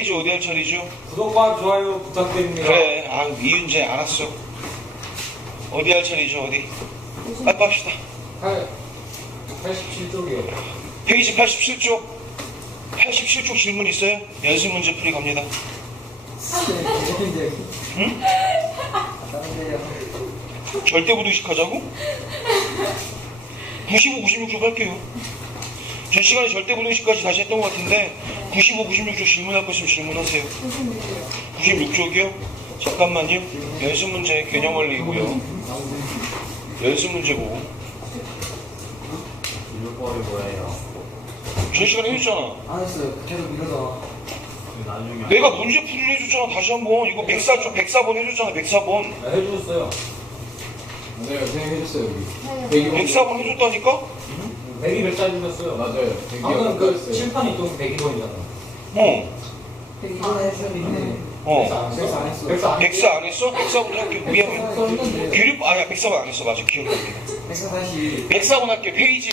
페이지 어디 할 차례죠? 구독과 좋아요 부탁드립니다. 그래, 아, 이윤재 알았어. 어디 할 차례죠, 어디? 빨리 합시다. 87쪽이요. 페이지 87쪽. 87쪽 질문 있어요? 연습 문제 풀이 갑니다. 응? 절대 부등식 하자고? 95, 96쪽 할게요. 전 시간에 절대 부등식까지 다시 했던 것 같은데 95, 96쪽 질문할 거 있으면 질문하세요. 96쪽이요? 잠깐만요. 연습 문제 개념 원리고요. 연습 문제고. 이거를 뭐예요? 전 시간에 해줬잖아. 안 했어요. 계속 밀어서. 내가 문제 풀이를 해줬잖아. 다시 한 번. 이거 104, 104번 해줬잖아. 104번. 아, 해주셨어요. 네, 선생님 해줬어요, 여기. 104번 해줬다니까? 100이 몇 짜리 주셨어요? 맞아요. 방금 그 칠판이 또 102번이잖아. 어. 이거 해주셨는데. 어. 섹스 안 했어. 백사 안 백사 안 했어? 미안해. 썼는데. 규립, 아니야. 백사번 안 했어. 맞아. 다시. 백사번 할게. 페이지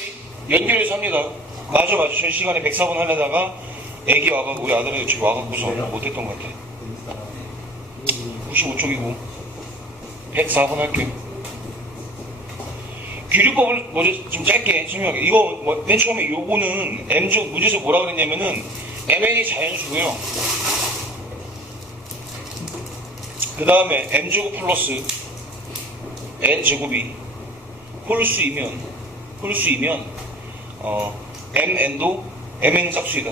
연결해서 합니다. 맞아, 맞아. 전 시간에 백사번 하려다가 애기 와가지고 우리 아들이 지금 와가지고서 못했던 것 같아. 95쪽이고. 104번 할게요. 규율법을 먼저 좀 짧게 설명할게요. 이거 뭐, 맨 처음에 요거는 M조 문제에서 뭐라 그랬냐면은 MN이 자연수고요. 그 다음에 M제곱 플러스 N제곱이 홀수이면 홀수이면 어, MN도 MN 짝수이다.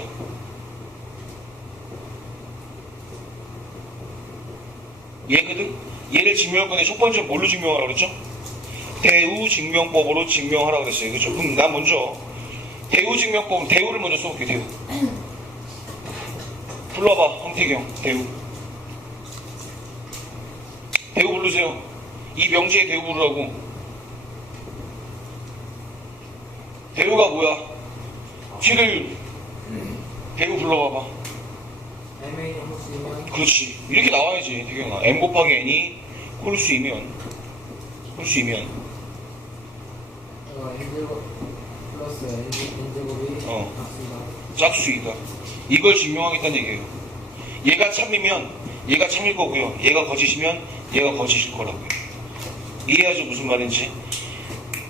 얘거든? 얘를 증명할 건데 첫 번째 뭘로 증명하라고 그랬죠? 대우 증명법으로 증명하라고 그랬어요. 그죠? 그럼 나 먼저 대우 증명법 대우를 먼저 써볼게 대우. 불러봐 황태경 대우. 대우 부르세요. 이 명제에 대우 부르라고. 대우가 뭐야? 최대율. 대우 불러봐봐. 그렇지. 이렇게 나와야지, 태경아. m 곱하기 n이 홀수이면, 홀수이면, 어, N제곱 플러스 N- N제곱이. 어. 맞습니다. 짝수이다. 이걸 증명하겠다는 얘기예요. 얘가 참이면 얘가 참일 거고요. 얘가 거짓이면 얘가 거짓일 거라고요. 이해하죠? 무슨 말인지.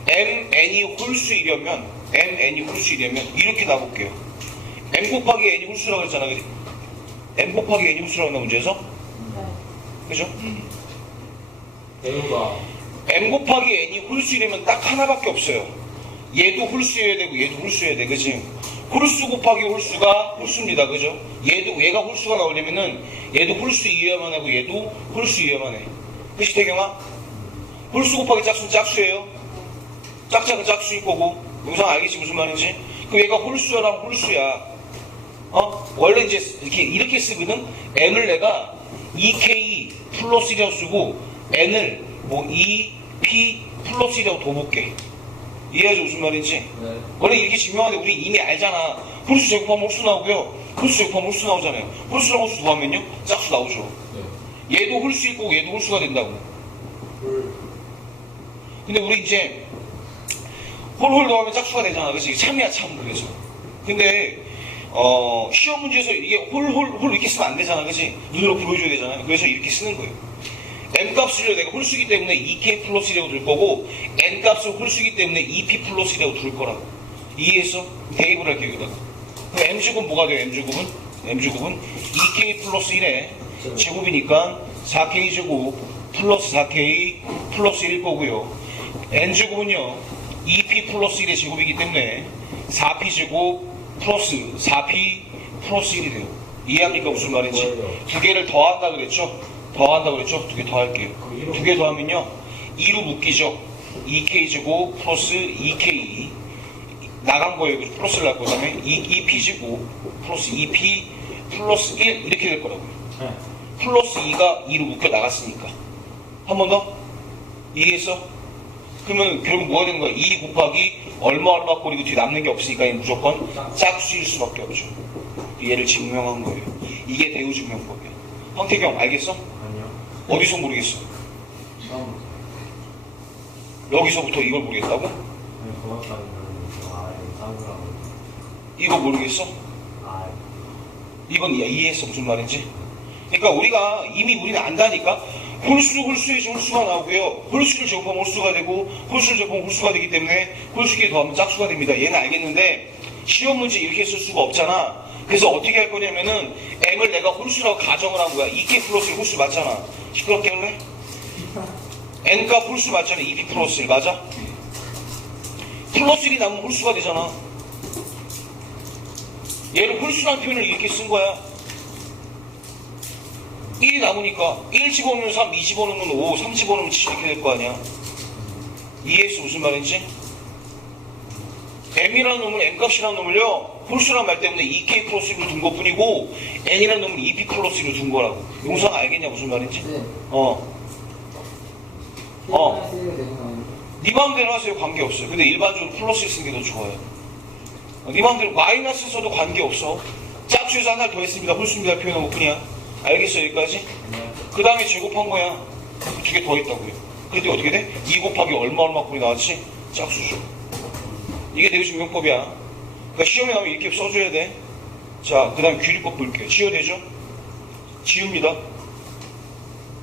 m, n이 홀수이려면 m, n이 홀수이려면 이렇게 나볼게요. m 곱하기 n이 홀수라고 했잖아. 그지? m 곱하기 n이 홀수라고 했나 문제에서? 그죠? 대우가 m 곱하기 n이 홀수이려면 딱 하나밖에 없어요. 얘도 홀수여야 되고 얘도 홀수여야 돼. 그지? 홀수 곱하기 홀수가 홀수입니다. 그죠? 얘도 얘가 홀수가 나오려면은 얘도 홀수 이어야만 하고 얘도 홀수 이어야만 해. 그치 태경아? 홀수 곱하기 짝수는 짝수예요. 짝짝은 짝수일 거고 영상 알겠지 무슨 말인지? 그 얘가 홀수야랑 홀수야. 어? 원래 이제 이렇게 이렇게 쓰거든. n을 내가 2k 플러스 1이라고 쓰고 n을 뭐 2p 플러스 1이라고 둬볼게. 이해하죠 무슨 말인지? 네. 원래 이렇게 증명하는데 우리 이미 알잖아. 홀수 제곱하면 홀수 나오고요. 홀수 제곱하면 홀수 나오잖아요. 홀수랑 홀수 더하면요? 짝수 나오죠. 네. 얘도 홀수일 거고 얘도 홀수가 된다고. 근데 우리 이제 홀홀 더하면 짝수가 되잖아. 그치? 참이야 참 그래서. 근데 어, 시험 문제에서 이게 홀 홀 홀 이렇게 쓰면 안 되잖아. 그치? 눈으로 보여줘야 되잖아요. 그래서 이렇게 쓰는 거예요. M 값을 내가 홀수기 때문에 2k 플러스 1이라고 둘 거고 n 값을 홀수기 때문에 2p 플러스 1이라고 둘 거라고. 이해했어? 대입을 할게요, 여기다가. 그럼 m제곱 뭐가 돼요, m제곱은? m제곱은 2k 플러스 1에 제곱이니까 4k 제곱 플러스 4k 플러스 1일 거고요. n제곱은요, 2p 플러스 1의 제곱이기 때문에 4p 제곱 플러스 4p 플러스 1이 돼요. 이해합니까? 무슨 말인지? 두 개를 더한다 그랬죠? 더 한다 그랬죠? 두 개 더 할게요. 두 개 더 하면요, 2로 묶이죠? 2k 제곱 플러스 2k 나간 거예요. 그래서 플러스를 할 거다음에 2, p 제곱 플러스 2p 플러스 1 이렇게 될 거라고요. 네. 플러스 2가 2로 묶여 나갔으니까. 한 번 더? 이해했어? 그러면 결국 뭐가 되는 거야? 2 곱하기 얼마 얼마 꼴이고 뒤에 남는 게 없으니까 무조건 짝수일 수밖에 없죠. 얘를 증명한 거예요. 이게 대우 증명법이야. 황태경 알겠어? 어디서 모르겠어? 여기서부터 이걸 모르겠다고? 이거 모르겠어? 아 이건 이- 이해했어 무슨 말인지? 그러니까 우리가 이미 우리는 안다니까 홀수 홀수에서 홀수가 나오고요. 홀수를 제곱하면 홀수가 되고 홀수를 제곱하면 홀수가 되기 때문에 홀수끼리 더하면 짝수가 됩니다. 얘는 알겠는데 시험 문제 이렇게 쓸 수가 없잖아. 그래서 어떻게 할 거냐면은 m을 내가 홀수라고 가정을 한 거야. 2k 플러스 1 홀수 맞잖아. 시끄럽게 할래? n값 홀수 맞잖아. 2p 플러스 1 맞아? 플러스 1이 남으면 홀수가 되잖아. 얘를 홀수라는 표현을 이렇게 쓴 거야. 1이 남으니까 1 집어넣으면 3, 2 집어넣으면 5, 3 집어넣으면 7 이렇게 될 거 아니야. 이해했어 무슨 말인지? m이라는 놈은 m값이라는 놈을요 홀수란 말 때문에 2k 플러스 1로 둔 것뿐이고 n이라는 놈은 2p 플러스 1로 둔 거라고. 용상 알겠냐 무슨 말인지? 네. 어. 어. 아니에요? 네 마음대로 하세요 관계없어요 근데 일반적으로 플러스 쓰는 게 더 좋아요 어, 네 마음대로 마이너스 써도 관계없어 짝수에서 하나를 더 했습니다 홀수입니다 것 뿐이야 알겠어 여기까지? 네. 그 다음에 제곱한 거야 두 개더 했다고요 그때 어떻게 돼? 2 곱하기 얼마 얼마꼴이 나왔지? 짝수죠 이게 대우증명법이야 그러니까 시험에 나오면 이렇게 써줘야 돼 자 그 다음에 규리법 볼게요 지워되죠? 지웁니다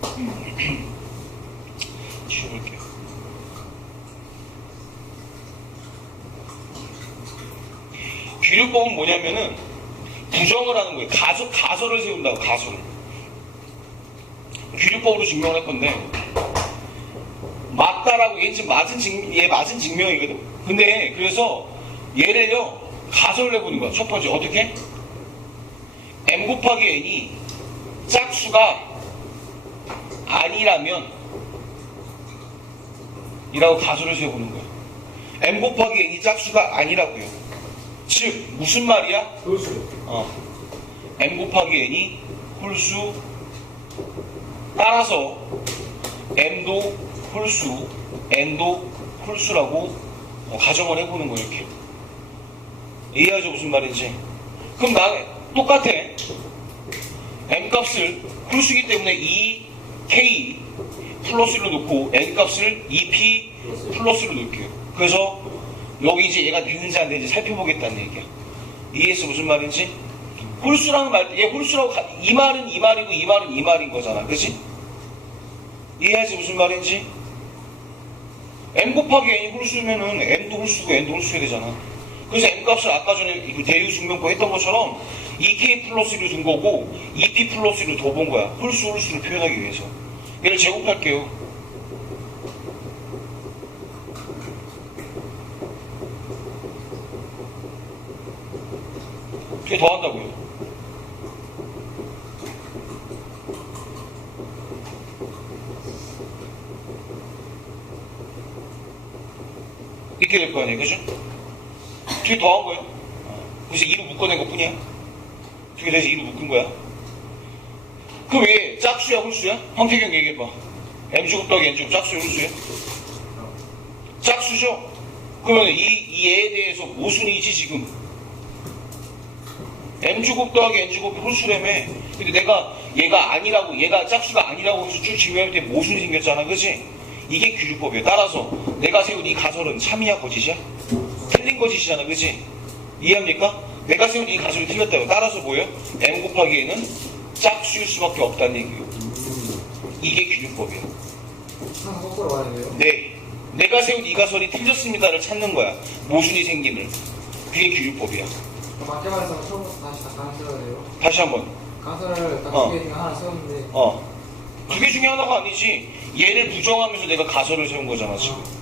지워볼게요 규율법은 뭐냐면은 부정을 하는 거예요. 가설, 가설을 세운다고, 가설을. 규율법으로 증명을 할 건데, 맞다라고, 얘 지금 맞은 증, 얘 맞은 증명이거든. 근데, 그래서 얘를요, 가설을 해보는 거야. 첫 번째, 어떻게? m 곱하기 n이 짝수가 아니라면, 이라고 가설을 세워보는 거야. m 곱하기 n이 짝수가 아니라고요. 즉 무슨 말이야? 홀수. 어. m 곱하기 n이 홀수 따라서 m도 홀수 n도 홀수라고 어, 가정을 해보는 거예요 이렇게 이해하죠 무슨 말인지 그럼 나 똑같아 m 값을 홀수기 때문에 2k 플러스로 놓고 n 값을 2p 플러스로 놓을게요 그래서 여기 이제 얘가 되는지 안 되는지 살펴보겠다는 얘기야. 이해했어 무슨 말인지? 홀수라는 말, 얘 홀수라고 가- 이 말은 이 말이고 이 말은 이 말인 거잖아, 그렇지? 이해하지 무슨 말인지? m 곱하기 n이 홀수면은 m도 홀수고 n도 홀수야 되잖아. 그래서 m 값을 아까 전에 그 대유 증명법 했던 것처럼 2k 플러스로 둔 거고 2p 플러스로 더본 거야. 홀수 홀수를 표현하기 위해서. 얘를 제곱할게요. 어떻게 더 한다고요? 이렇게 될 거 아니에요, 그죠? 어떻게 더한 거예요? 어, 그래서 2로 묶어낸 것 뿐이야. 어떻게 돼서 2로 묶은 거야? 그 왜 짝수야, 홀수야? 황태경 얘기해봐. M제곱 더하기 N제곱 짝수야, 홀수야? 짝수죠? 그러면 이, 이 얘에 대해서 모순이지, 지금. m제곱 더하기 n제곱이 홀수라며 근데 내가 얘가 아니라고 얘가 짝수가 아니라고 해서 쭉 증명할 때 모순이 생겼잖아 그지 이게 규율법이야 따라서 내가 세운 이 가설은 참이야 거짓이야 거짓이잖아 그지? 이해합니까? 내가 세운 이 가설이 틀렸다고. 따라서 뭐예요? M 곱하기 n은 짝수일 수밖에 없다는 얘기예요. 이게 돼요? 네. 내가 세운 이 가설이 틀렸습니다를 찾는 거야. 모순이 생기는 그게 규율법이야. 맞게 말해서 처음부터 다시 다 가르쳐야 돼요? 다시 한번. 가설을 어. 딱두개 중에 하나 세웠는데. 어. 두개 중에 하나가 아니지. 얘를 부정하면서 내가 가설을 세운 거잖아, 지금.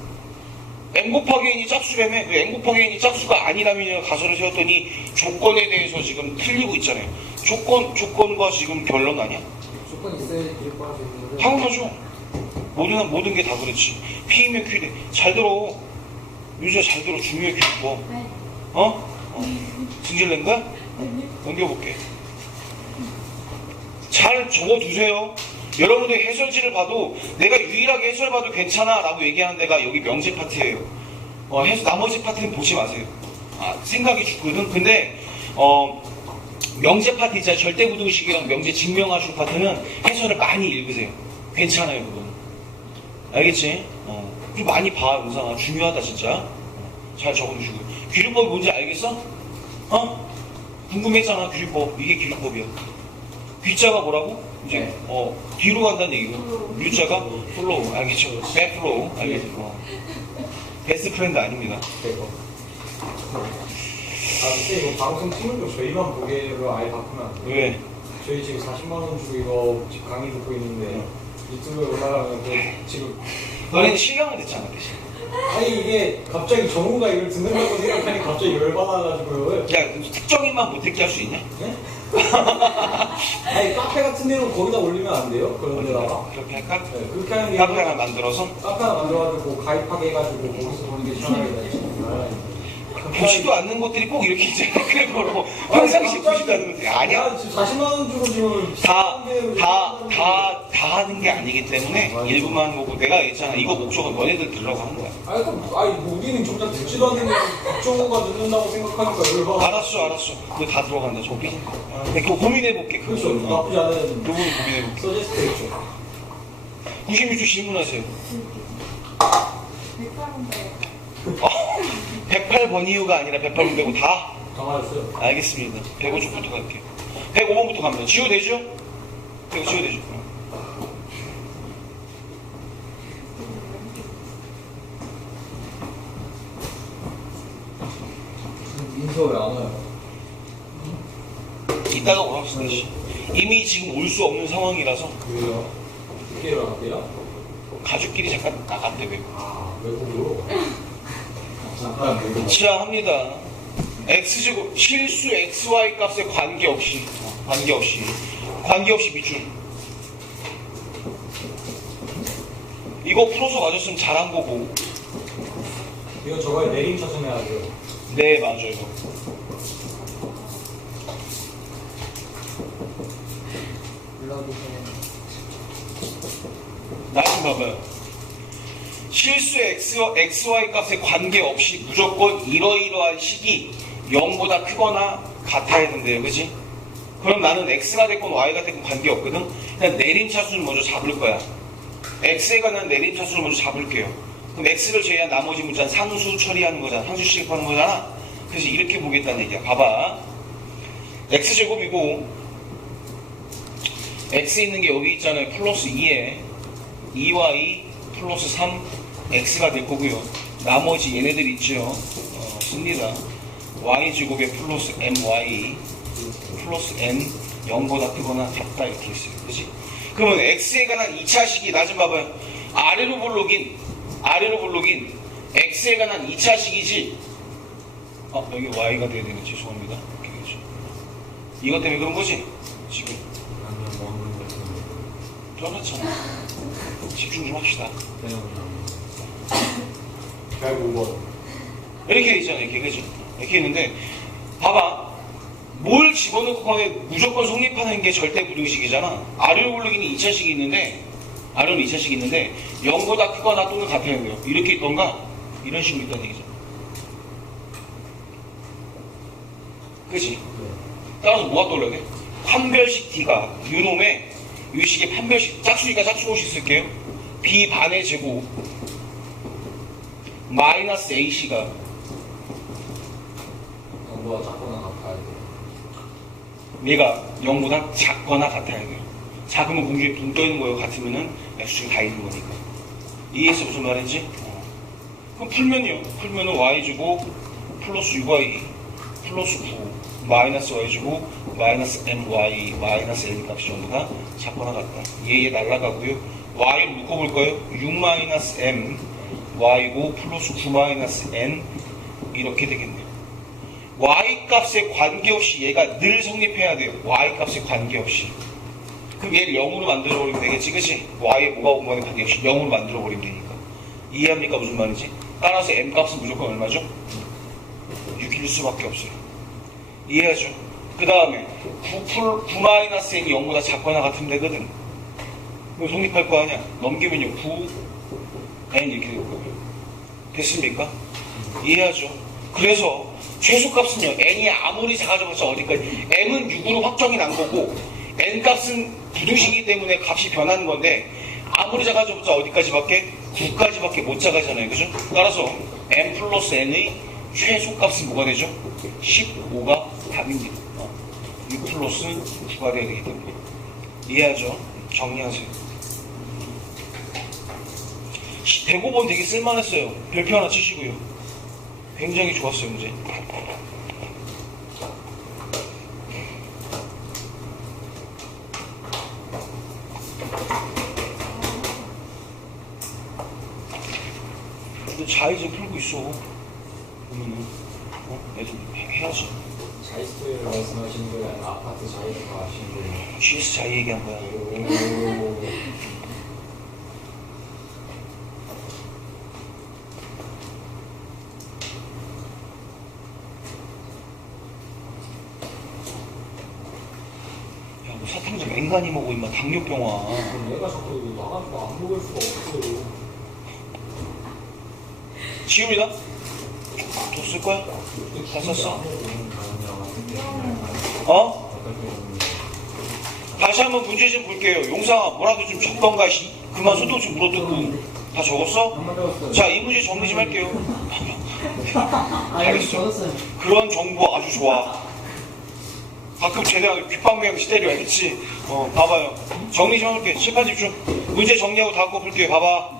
M 곱하기 n이 짝수라며, 그 m 곱하기 n이 짝수가 아니라면 내가 가설을 세웠더니 조건에 대해서 지금 틀리고 있잖아요. 조건, 조건과 지금 결론 아니야? 조건 있는 거죠? 당연하죠. 모든, 모든 게 다 그렇지. P이면 Q래. 잘 들어. 유주야 잘 들어. 중요해, Q고. 네. 어? 어. 승질낸 거야? 넘겨볼게. 잘 적어두세요. 여러분들 해설지를 봐도 내가 유일하게 해설 봐도 괜찮아 라고 얘기하는 데가 여기 명제 파트예요. 어, 해서 나머지 파트는 보지 마세요. 아, 생각이 죽거든. 근데 어, 명제 파트 있잖아요. 절대부등식이랑 명제 증명하실 파트는 해설을 많이 읽으세요. 괜찮아요, 그건. 알겠지? 어. 좀 많이 봐, 은상아. 중요하다, 진짜. 어, 잘 적어두시고. 규율법이 뭔지 알겠어? 어? 궁금했잖아 규율법 이게 규율법이야 뒷자가 뭐라고? 이제 네. 어 뒤로 간다는 얘기고 U자가 플로우 알겠죠? 백플로우 알겠죠? 어. 베스트 프렌드 아닙니다 이거. 아 근데 이거 방송 찍는 거 저희만 보게로 아예 바꾸면 안 돼요? 왜? 저희 지금 40만 원 주고 이거 지금 강의 듣고 있는데 유튜브에 올라가면 그 지금 너네는 실감을 듣잖아 대신 아니 이게 갑자기 정우가 이걸 듣는다고 생각하니 갑자기 열받아가지고요. 야 특정인만 못 듣게 할 수 있냐? 네? 아니 카페 같은 데는 거기다 올리면 안 돼요? 그런 데다가. 그렇게 할까? 네, 그렇게 하는 게 카페 하나 만들어서 카페 하나 만들어가지고 가입하게 해가지고 거기서 보는 게 편하게 되지. 보지도 않는 것들이 꼭 이렇게 이제 댓글 걸고 평상시 보지도 않는 것들이 아니야 야, 지금 40만 원 주고 지금 다, 다, 다, 다 하는 게 아니기 때문에. 일부만 보고 내가 있잖아. 이거 목적은 너네들 들으라고 한 거야. 아니, 그럼, 아니, 뭐 우리는 정작 듣지도 않는데 박정호가 듣는다고 생각하니까 열받아. 알았어 알았어. 그거 다 들어간다 저 삐진 거 근데 그거 고민해볼게 그거. 그렇죠. 어, 나쁘지 않은 그 부분 고민해볼게. 서제스트 있죠. 96초 질문하세요 108번 이유가 아니라 108번 빼고 다 강화였어요. 알겠습니다 105쪽부터 갈게요 105번부터 갑니다 지워 되죠? 이거 지워 되죠? 민서 왜안 와요? 이따가 오랍시다 씨. 이미 지금 올 수 없는 상황이라서 왜요? 늦게 일어났대요? 가족끼리 잠깐 나갔대 외국 아, 외국으로? 치안합니다. x제곱 실수 xy 값에 관계없이 어, 관계없이 관계없이 밑줄. 이거 풀어서 가졌으면 잘한 거고. 이거 저거에 내림 차순 해야 돼요. 네 맞아요. 올라오시면 나좀 봐봐요 실수 x, xy 값에 관계없이 무조건 이러이러한 식이 0보다 크거나 같아야 된대요. 그지? 그럼 나는 x가 됐건 y가 됐건 관계없거든? 그냥 내림차수를 먼저 잡을 거야. X에 관한 내림차수를 먼저 잡을게요. 그럼 x를 제외한 나머지 문자는 상수 처리하는 거잖아. 상수 시급하는 거잖아. 그래서 이렇게 보겠다는 얘기야. 봐봐. X제곱이고 x 있는 게 여기 있잖아요. 플러스 2에 2y 플러스 3 x가 될 거고요. 나머지 얘네들 있죠. 어, 씁니다. Y제곱에 플러스 my 플러스 n 0보다 크거나 같다 이렇게 있어요. 그지 그러면 x에 관한 2차식이 나 좀 봐봐요. 아래로 볼록인 아래로 볼록인 x에 관한 2차식이지. 아 여기 y가 돼야 되네 죄송합니다. 이렇게 이것 때문에 그런 거지? 지금. 떠났잖아 집중 좀 합시다 105번. 이렇게 있잖아 이렇게 그죠? 이렇게 있는데 봐봐. 뭘 집어넣고 간에 무조건 성립하는 게 절대 불등식이잖아. 아래로 불르기는 2차식이 있는데 아래로 2차식이 있는데 0보다 크거나 또는 같아야 돼요 이렇게 있던가? 이런 식으로 있다는 얘기죠. 그지? 따라서 뭐가 떠올라야 돼? 판별식 D가 유놈의 유식의 판별식 짝수니까 짝수고시 쓸게요. B 반의 제곱 마이너스 AC가 정보가 작거나 같아야 돼. 얘가 0보다 작거나 같아야 돼요. 작으면 공중에 붕 떠 있는 거예요. 같으면은 수식이 다 있는 거니까. 이해했어 무슨 말인지? 어. 그럼 풀면요. 풀면은 y 주고 플러스 6y 플러스 9 마이너스 y 주고 마이너스 my 마이너스 n 값이 전부 다 작거나 같다. 얘 얘 날라가고요. y를 묶어볼 거예요. 6 마이너스 m y고 플러스 9 마이너스 n 이렇게 되겠네요. y 값에 관계없이 얘가 늘 성립해야 돼요. y 값에 관계없이. 그럼 얘를 0으로 만들어버리면 되겠지, 그치? y에 뭐가 오간에 관계없이 0으로 만들어버리면 되니까. 이해합니까? 무슨 말인지? 따라서 m 값은 무조건 얼마죠? 6일 수밖에 없어요. 이해하죠? 그 다음에 9 풀, 9 마이너스 n이 0보다 작거나 같으면 되거든. 그럼 성립할 거 아니야? 넘기면요, 9 n 이렇게 될 거예요. 됐습니까? 이해하죠? 그래서 최소값은요 n이 아무리 작아져봤자 어디까지 m은 6으로 확정이 난 거고 n 값은 부등식이기 때문에 값이 변하는 건데 아무리 작아져봤자 어디까지밖에 9까지밖에 못 작아지잖아요 그죠? 따라서 m 플러스 n의 최소값은 뭐가 되죠? 15가 답입니다 어. 플러스 9가 돼야 되기 때문에 이해하죠? 정리하세요. 105번 되게 쓸만했어요. 별표 하나 치시고요. 굉장히 좋았어요, 문제. 근데 자의제 풀고 있어. 보면은, 어? 애들 해- 해야지. 자이스트를 말씀하시는 거예요? 아파트 자이스트가 하시는 거예요? GS 자의 얘기한 거야. 사탕 좀 맹간히 먹어, 임마. 당뇨병 와. 그럼 얘가 자꾸 이거 나가지고 안 먹을 수가 없어요. 더쓸 거야? 다 썼어? 어? 다시 한번 문제 좀 볼게요. 용상아, 뭐라도 좀 적던가, 씨. 그만 손톱 좀 물어뜯고. 다 적었어? 자, 이 문제 정리 좀 할게요. 아, 이거 알겠어. 그런 정보 아주 좋아. 가끔 제대로 귓방맹 때려, 그치? 어, 봐봐요. 정리 좀 할게. 실판 집중. 문제 정리하고 다음 거 볼게요. 봐봐.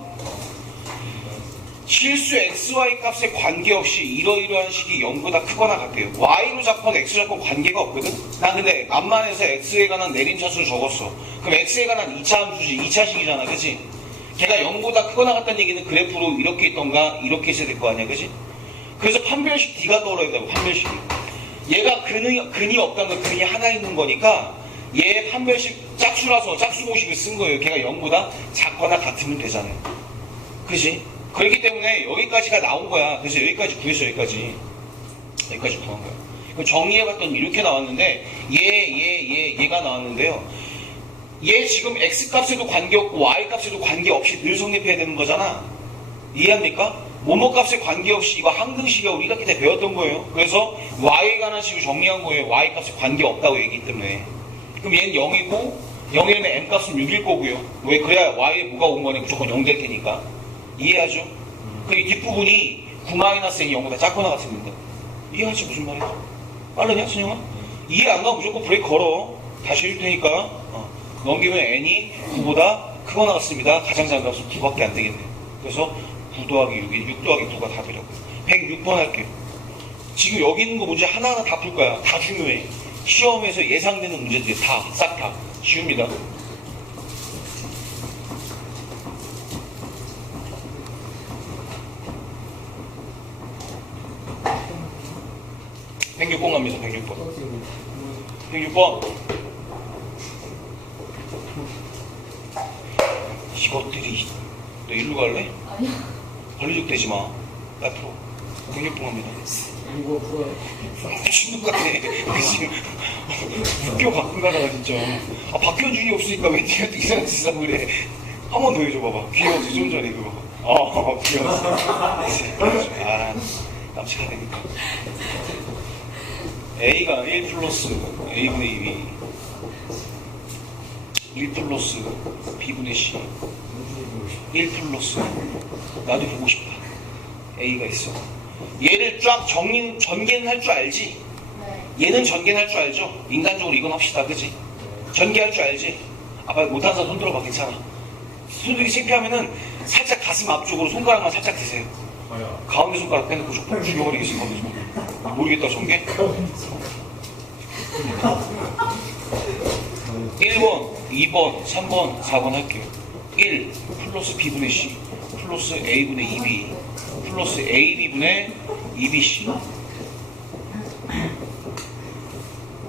실수 xy 값에 관계없이 이러이러한 식이 0보다 크거나 같대요. y로 잡건 x 잡건 관계가 없거든? 난 근데 암만에서 x에 관한 내림차수를 적었어. 그럼 x에 관한 2차 함수지, 2차식이잖아, 그치? 걔가 0보다 크거나 같다는 얘기는 그래프로 이렇게 있던가 이렇게 있어야 될 거 아니야, 그치? 그래서 판별식 D가 떠올라야 되고, 판별식이. 얘가 근이, 근이 없다는 건 근이 하나 있는 거니까 얘 판별식 짝수라서 짝수 공식을 쓴 거예요. 걔가 0보다 작거나 같으면 되잖아요. 그지? 그렇기 때문에 여기까지가 나온 거야. 그래서 여기까지 구했어, 여기까지. 여기까지 구한 거야. 그럼 정리해봤더니 이렇게 나왔는데, 얘, 얘, 얘, 얘가 나왔는데요. 얘 지금 x 값에도 관계없고 y 값에도 관계없이 늘 성립해야 되는 거잖아. 이해합니까? 모모 값에 관계없이 이거 항등식이야 우리 이렇게 때 배웠던 거예요. 그래서 y에 관한 식으로 정리한 거예요. y 값에 관계없다고 얘기했기 때문에. 그럼 얘는 0이고 0이면 m 값은 6일 거고요. 왜 그래야 y에 뭐가 온 거네 무조건 0 될 테니까. 이해하죠? 그 뒷부분이 9-n이 0보다 작거나 같습니다. 이해하지 무슨 말이야? 빠르냐 순영아? 이해 안 가면 무조건 브레이크 걸어. 다시 해줄 테니까. 어. 넘기면 n이 9보다 크거나 같습니다. 가장 작은 값은 9밖에 안 되겠네. 그래서 9 더하기 6이 6 더하기 9가 답이라고요. 106번 할게요. 지금 여기 있는 거 문제 하나하나 다 풀 거야. 다 중요해. 시험에서 예상되는 문제들 다, 싹 다. 쉬웁니다. 백육 번 갑니다. 106번. 106번. 이것들이. 너 일로 갈래? 아니요. 걸리적 대지 마. 앞으로. 106번 갑니다. 이거 풀어요. 미친놈 같아. 그치? 웃겨 가끔 가다가 진짜. 아, 박현준이 없으니까 왜또 이상한 짓 하고 그래. 한 번 더 해줘 봐봐. 귀여워서 좀 전에 그거. 어, 귀여웠어. 아, 깜찍하다니까 A가 1 플러스 A분의 2B. 1 플러스 B분의 C. 1 플러스 나도 보고 싶다. A가 있어. 얘를 쫙 정리, 전개는 할줄 알지? 네. 얘는 전개는 할줄 알죠? 인간적으로 이건 합시다, 그지? 전개할 줄 알지? 아빠 못하는 사람 손 들어봐, 괜찮아. 손들이 창피하면은 살짝 가슴 앞쪽으로 손가락만 살짝 드세요. 아야. 가운데 손가락 빼놓고 좀 죽여버리겠어, 가운데 손가락. 모르겠다, 전개? 1번, 2번, 3번, 4번 할게요. 1 플러스 B분의 C 플러스 A분의 2B 플러스 AB분의 2BC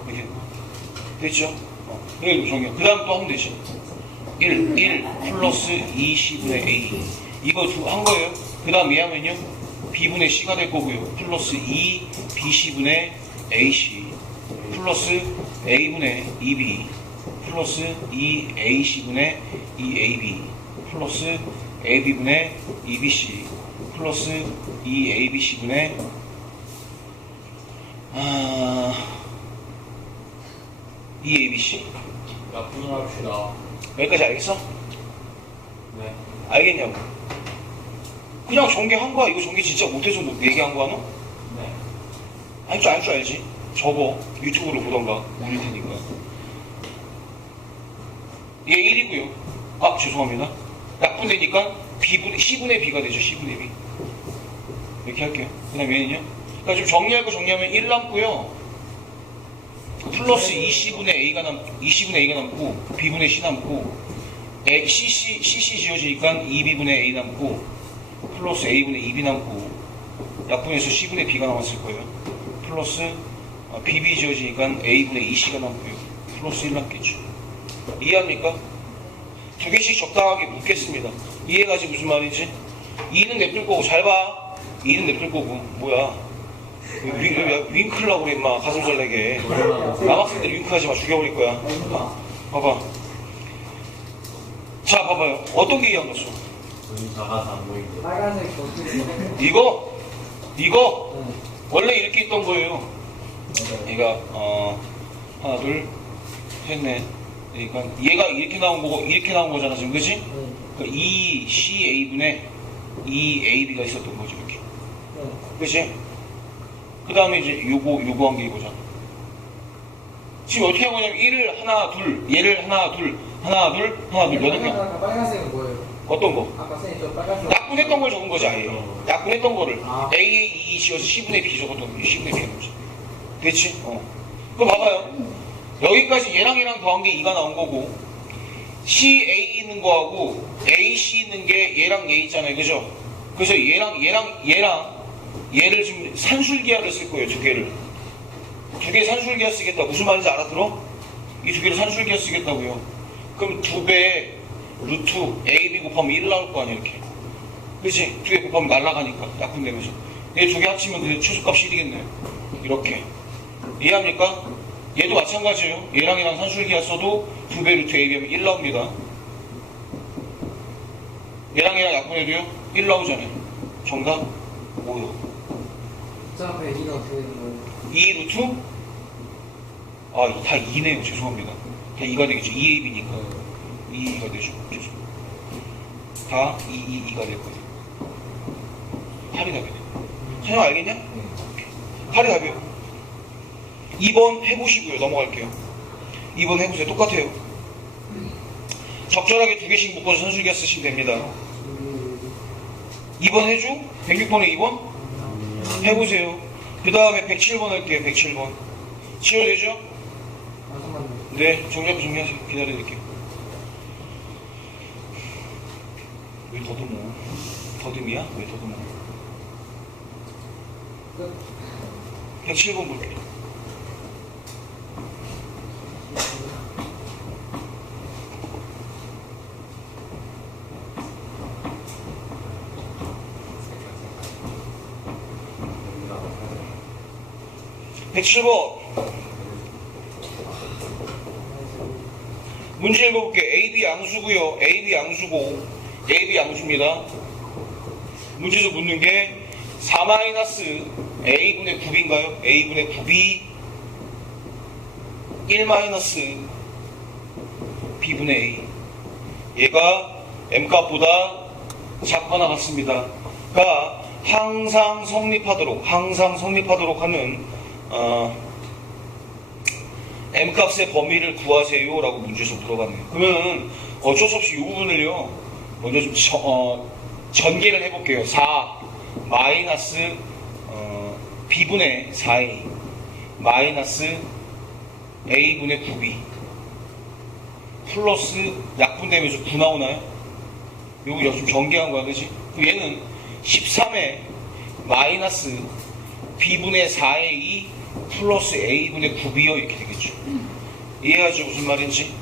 이렇게 됐죠? 어, 그래도 정리해. 그 다음 또 하면 되지. 1, 1 플러스 2C분의 A 이거 두- 한 거예요. 그 다음 얘하면요 B분의 C가 될 거고요. 플러스 2 BC분의 AC 플러스 A분의 2B 플러스 2AC분의 2AB 플러스 AB분의 2BC 플러스 2ABC분의 아 2ABC 야, 분할합시다. 여기까지 알겠어? 네. 알겠냐고 그냥 전개한 거야 이거 전개 진짜 못해서 못 얘기한 거야 너? 네. 알줄 알줄 알지 적어. 유튜브로 보던가. 올릴 테니까. 얘 1이고요. 아, 죄송합니다. 약분되니까 B분, C분의 B가 되죠. C분의 B. 이렇게 할게요. 그 다음에 얘는요? 그러니까 좀 정리할 거 정리하면 1 남고요. 플러스 2C분의 A가 남, 2C분의 A가 남고, B분의 C 남고, CC, CC 지어지니까 2B분의 A 남고, 플러스 A분의 2B 남고, 약분해서 C분의 B가 남았을 거예요. 플러스 어, BB 지어지니까 A분의 2C가 남고요. 플러스 1 남겠죠. 이해합니까? 두 개씩 적당하게 묻겠습니다. 이해가지 무슨 말인지? 2는 냅둘 거고, 잘 봐. 2는 냅둘 거고, 뭐야. 윙, 윙, 윙크라고 그래, 임마. 가슴 설레게. 남학생들 윙크하지 마. 죽여버릴 거야. 봐봐. 자, 봐봐요. 어떤 게 이해한 거죠? 빨간색 이거? 이거? 응. 원래 이렇게 있던 거예요. 얘가, 어, 하나, 둘, 셋, 넷. 그러니까 얘가 이렇게 나온 거고, 이렇게 나온 거잖아, 지금. 그지? 응. 그 2, C, A분의 2, AB가 있었던 거죠, 이렇게. 응. 그치? 그 다음에 이제 요거, 요거 한 게 이거잖아. 지금 어떻게 한 거냐면, 1을 하나, 둘, 얘를 하나, 둘, 하나, 둘, 하나, 둘, 여덟 명. 아까 빨간색은 뭐예요? 어떤 거? 아까 선생님 저 빨간색 약분했던 걸 적은 거지, 아예. 약분했던 거를. 아. A에 2 지어서 C분의 B 적었던 게 C분의 B가 나오지. 됐지? 어. 그럼 봐봐요. 여기까지 얘랑 얘랑 더한 게 2가 나온 거고, C, A 있는 거하고, A, C 있는 게 얘랑 얘 있잖아요. 그죠? 그래서 얘랑, 얘랑, 얘랑, 얘를 지금 산술기하를 쓸 거예요. 두 개를. 두 개 산술기하 쓰겠다. 무슨 말인지 알아들어? 이 두 개를 산술기하 쓰겠다고요. 그럼 두 배, 루트, AB 곱하면 1 나올 거 아니야, 이렇게. 그치? 두 개 곱하면 날아가니까, 약분되면서. 얘 두 개 합치면 그 최소값이 1이겠네요. 이렇게. 이해합니까? 얘도 마찬가지예요. 얘랑 얘랑 산술기하 써도 두배 루트 AB 하면 1 나옵니다. 얘랑 얘랑 약분해도요? 1 나오잖아요. 정답? 뭐요? 저 앞에 2는 어떻게 되는 거예요? 2 루트? 아, 다 2네요. 죄송합니다. 다 2가 되겠죠. 2AB니까. 2가 되죠. 죄송. 다 2, 2, 2가 될 거예요. 8이 답이네. 사장 알겠냐? 8이 답이에요. 2번 해보시고요. 넘어갈게요. 2번 해보세요. 똑같아요. 적절하게 두 개씩 묶어서 선수기가 쓰시면 됩니다. 2번 해줘? 106번에 2번? 해보세요. 그 다음에 107번 할게요. 107번. 치료되죠? 네, 정리하고 정리하세요. 기다려드릴게요. 왜 더듬어? 더듬이야? 왜 더듬어? 끝 107번 볼게요. 107번. 문제 읽어볼게요. AB 양수고요. AB 양수고. AB 양수입니다. 문제에서 묻는 게 4-A분의 9B인가요? A분의 9B 1- B분의 A. 얘가 M값보다 작거나 같습니다. 가 항상 성립하도록, 항상 성립하도록 하는 어, M값의 범위를 구하세요라고 문제에서 물어봤네요. 그러면 어쩔 수 없이 이 부분을요, 먼저 좀 저- 어, 전개를 해볼게요. 4 마이너스 어, B분의 4A 마이너스 A분의 9B 플러스 약분되면서 9 나오나요? 요거 요즘 전개한 거야, 그지? 얘는 13에 마이너스 B분의 4A 플러스 A분의 9B요 이렇게 되겠죠. 이해하죠? 무슨 말인지?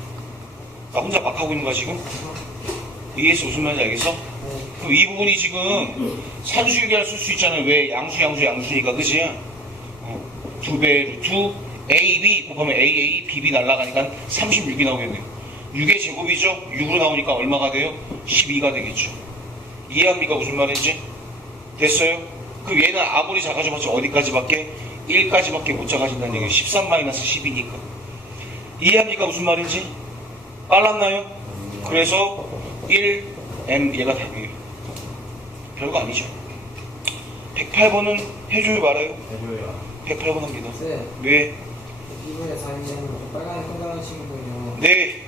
나 혼자 막 하고 있는 거야 지금? 이해해서 무슨 말인지 알겠어? 그럼 이 부분이 지금 산수유기할 쓸수 있잖아요. 왜? 양수, 양수, 양수니까, 그지? 어, 두배 루트 A, B 곱하면 A, A, B, B 날라가니까 36이 나오겠네요. 6의 제곱이죠? 6으로 나오니까 얼마가 돼요? 12가 되겠죠. 이해합니까? 무슨 말인지? 됐어요? 그럼 얘는 아무리 작아져봤자 어디까지밖에? 1까지밖에 못 작아진다는 얘기예요. 13 마이너스 10이니까. 이해합니까? 무슨 말인지? 빨랐나요? 그래서 1, M 얘가 답이에요. 별거 아니죠. 108번은 해줘요 말아요? 해줘요 108번 합니다. 네. 네, 이번에 4인은 빨간색 끝나는 친구군요. 네.